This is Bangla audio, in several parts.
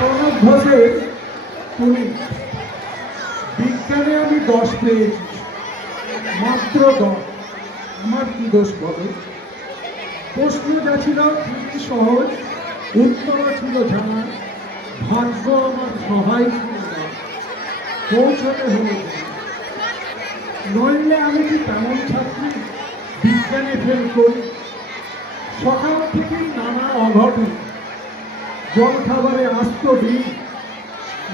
প্রণব ঘোষের তুমি বিজ্ঞানে আমি 10 পেয়েছি, মাত্র 10। আমার কি দোষ বলো? প্রশ্ন যা ছিল খুবই সহজ, উত্তর ছিল জানা, ভাগ্য আমার সহায় ছিল না, পৌঁছতে হলো না। নইলে আমি কি তেমন ছাত্রী বিজ্ঞানে ফেল করি? সকাল থেকেই নানা অঘটন, জল খাবারে আস্ত ডিম,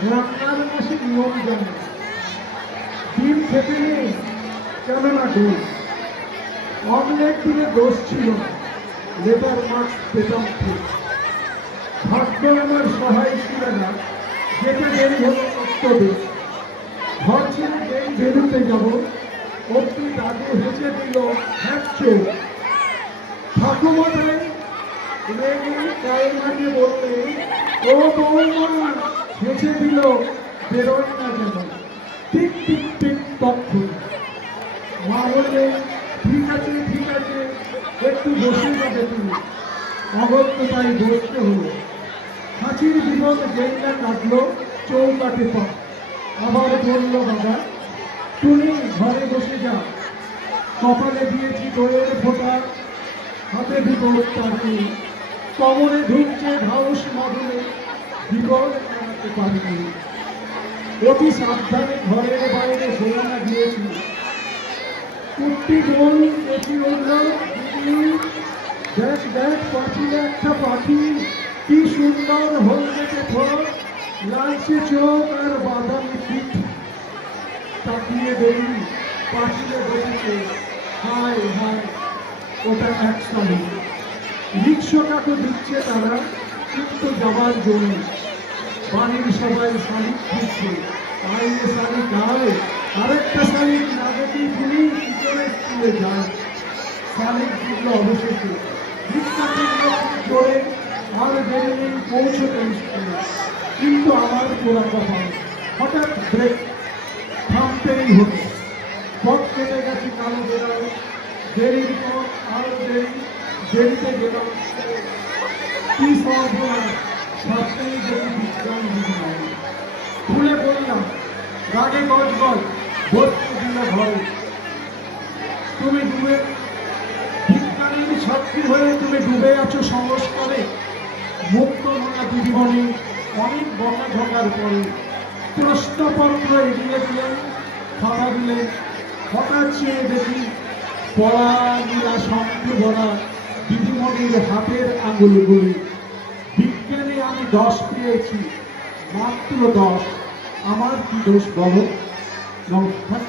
রান্নার মাসে নিয়ম জানা, ডিম খেতে নেই কেননা ডোজ, অমলেট দিলে দোষ ছিল না, লেবার মাছ পেতাম ঠিক। ভাগ্য আমার সহায় ছিল না, যেটা দেরি হলো কর্তব্য। ঘর ছেড়ে যেই বেরোতে যাব, অব্দি দাদু হেসে দিল হ্যাঁচো। ঠাকুমাটাই রেগে গায়ে মাঝে বললে, ও বৌমা, হেসে দিল বেরোয় না যেন। টিক টিক টিক তখন মা বললে, ঠিক আছে ঠিক আছে, একটু বসে যাবে তুমি। অগত্যতায় বসতে হলো। হাঁচির বিপদ যেই না কাটলো, চৌকাটে পা। আবার বলল, বাবা তুমি ঘরে বসে যা, কপালে দিয়েছি দইয়ের ফোঁটা, হাতে বিপদ তাকে, কমরে ঢুকছে ঘাউস মাদুরে, বিপদ এড়াতে পারিনি। অতি সাবধানে ঘরের বাইরে ঘোরানা দিয়েছি। কুট্টি বোন দেখি উঠল, দেখ দেখ পাখিলে একটা পাখি, কি সুন্দর হলদেটে ঠোঁট, লালচে চোখ আর বাদামি পিঠ। তাকিয়ে দেখি পাখিলে বসেছে, হায় হায় ওটা এক শালিক। রিক্সাটাকে দিচ্ছে তারা, কিন্তু যাবার জন্য। বাড়ির সবাই শালিক দিচ্ছে, তাই শালিক আয়, আরেকটা শালিক না দেখি তুমি কি করে স্কুলে যায়। শালিক দিল অবশেষে, রিক্সা ফিরল চড়ে, আর দেরি নেই পৌঁছতে স্কুলে। কিন্তু আমার পোড়া কথা, হঠাৎ ব্রেক, থামতেই হতো। পথ কেটে গেছে কালো বেড়ায়, দেরির পর আরো দেরি, দেরিতে গেলাম। কি সর্বনাশ, ভাবতেই যদি বিজ্ঞান বুঝলাম। ভুলে বললাম, রাগে গজ গজ, বসতে দিল ঘরে। তুমি ডুবে বিজ্ঞানীর ছাত্রী হয়ে তুমি ডুবে আছো সংস্কারে। মুক্ত মনা জীবনে অনেক বকা ঝকার পরে প্রশ্নপত্র এগিয়ে দিলেন, খাতা দিলেন। হঠাৎ চেয়ে দেখি পড়া নীলা শক্তি ভরা দিদিমণির হাতের আঙুলগুলি। বিজ্ঞানে আমি 10 পেয়েছি, মাত্র 10। আমার কি দোষ বলো? নমস্কার।